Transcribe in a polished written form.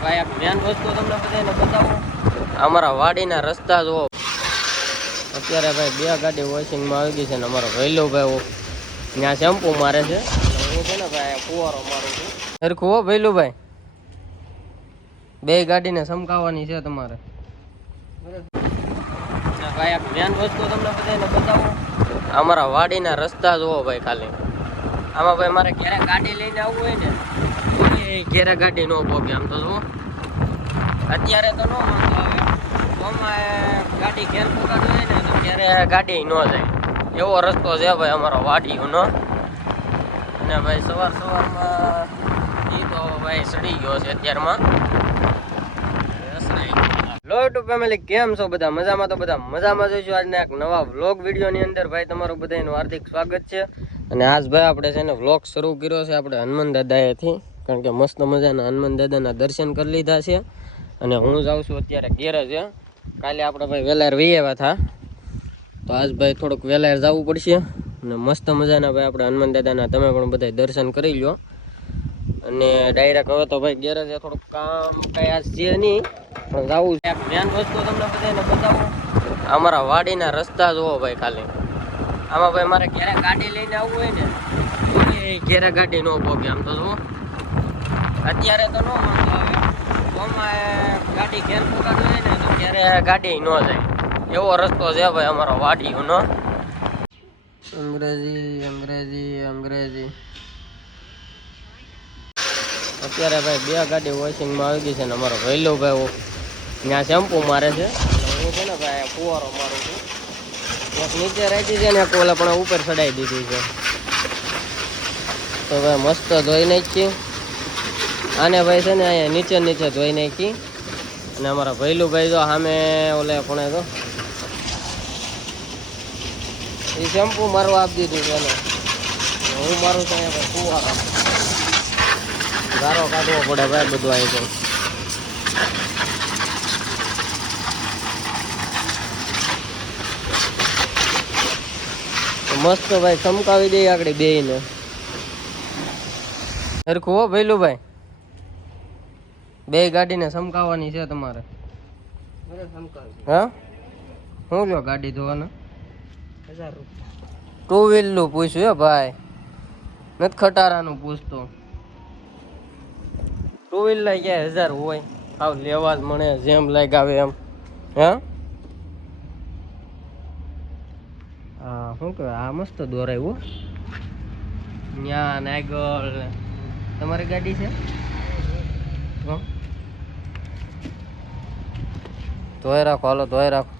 ભાઈ એક મેન વસ્તુ તમને બધાને બતાવું, અમારા વાડીના રસ્તા જો અત્યારે ભાઈ બે ગાડી વોશિંગમાં આવી ગઈ છે ને અમારો ભૈલુભાઈ ત્યાં શેમ્પુ મારે છે. હું છે ને ભાઈ ફુવારો મારું છું સરખું હો ભૈલુભાઈ, બે ગાડીને સમકાવવાની છે તમારે. ભાઈ એક મેન વસ્તુ તમને બધાને બતાવું, અમારા વાડીના રસ્તા જુઓ ભાઈ ખાલી. આમાં ભાઈ મારે ઘેરે ગાડી લઈને આવવું હોય ને તો ઘેરે ગાડી ન પહોંચે. આમ તો જુઓ અત્યારે તો ન વાંધો આવે, આમાં ગાડી ઘેર પહોંચાડવી હોય ને તો ત્યારે ગાડી ન જાય એવો રસ્તો છે ભાઈ અમારો વાડીઓનો. અને ભાઈ સવારમાં એ તો ભાઈ સડી ગયો છે અત્યારમાં. લોટ ફેમિલી કેમ છો બધા? મજામાં? તો બધા મજામાં જોઈશું. આજના એક નવા વ્લોગ વિડીયોની અંદર ભાઈ તમારું બધાનું હાર્દિક સ્વાગત છે. અને આજ ભાઈ આપણે છે ને વ્લોગ શરૂ કર્યો છે આપણે હનુમાન દાદાએથી, કારણ કે મસ્ત મજાના હનુમાન દાદાના દર્શન કરી લીધા છે. અને હું જાઉં છું અત્યારે ઘેરે છે. કાલે આપણે ભાઈ વેલાર વી આવ્યા હતા, તો આજ ભાઈ થોડુંક વેલાર જવું પડશે. અને મસ્ત મજાના ભાઈ આપણે હનુમાન દાદાના તમે પણ બધા દર્શન કરી લો. અને ડાયરેક્ટ હવે તો ભાઈ ઘેરે છે, થોડુંક કામ કઈ આજ છે નહીં પણ જવું છે. મેન વસ્તુ તમને બધાને બતાવું, અમારા વાડીના રસ્તા જુઓ ભાઈ ખાલી. આમાં ભાઈ મારે ઘેરે ગાડી લઈને આવવું હોય ને તો ઘેરે ગાડી ન પહોંચે. આમ તો જુઓ અત્યારે તો ન વાંધો આવે, આમાં ગાડી ઘેર પહોંચાડવી હોય ને તો ત્યારે ગાડી ન જાય એવો રસ્તો છે ભાઈ અમારો વાડીઓનો. અંગ્રેજી અંગ્રેજી અંગ્રેજી. અત્યારે ભાઈ બે ગાડી વોશિંગમાં આવી ગઈ છે ને અમારો ભૈલુભાઈ ત્યાં શેમ્પુ મારે છે. હું છે ને ભાઈ ફુવારો મારું છું. એક નીચે રાખી છે ને એક ઓલા પણ ઉપર ચડાવી દીધી છે. તો ભાઈ મસ્ત ધોઈ નાખી આને ભાઈ છે ને અહીંયા નીચે નીચે ધોઈ નાખી. અને અમારા ભૈલુભાઈ જો સામે ઓલે પણ તો એ શેમ્પુ મારવા આપી દીધું છે ને હું મારું છું અહીંયા ભાઈ ફુવારો. ગારો કાઢવો પડે ભાઈ બધું આવી જાય. મસ્ત ભાઈ ચમકાવી દઈએ આગળ બેયને સરખું હો ભૈલુભાઈ, બે ગાડીને સમકાવવાની છે તમારે. હા શું લ્યો ગાડી ધોવાના? 1000 રૂપિયા. ટુ વ્હીલનું પૂછ્યું હે ભાઈ, નથી ખટારાનું પૂછતો. ટુ વ્હીલર ક્યાં 1000 હોય? આવ લેવા જ મળે જેમ લાગ આવે એમ. હે હા શું કહેવાય, આ મસ્ત દોરાયું ત્યાં આગળ. તમારી ગાડી છે? ધોઈ રાખો, હાલો ધોઈ રાખો.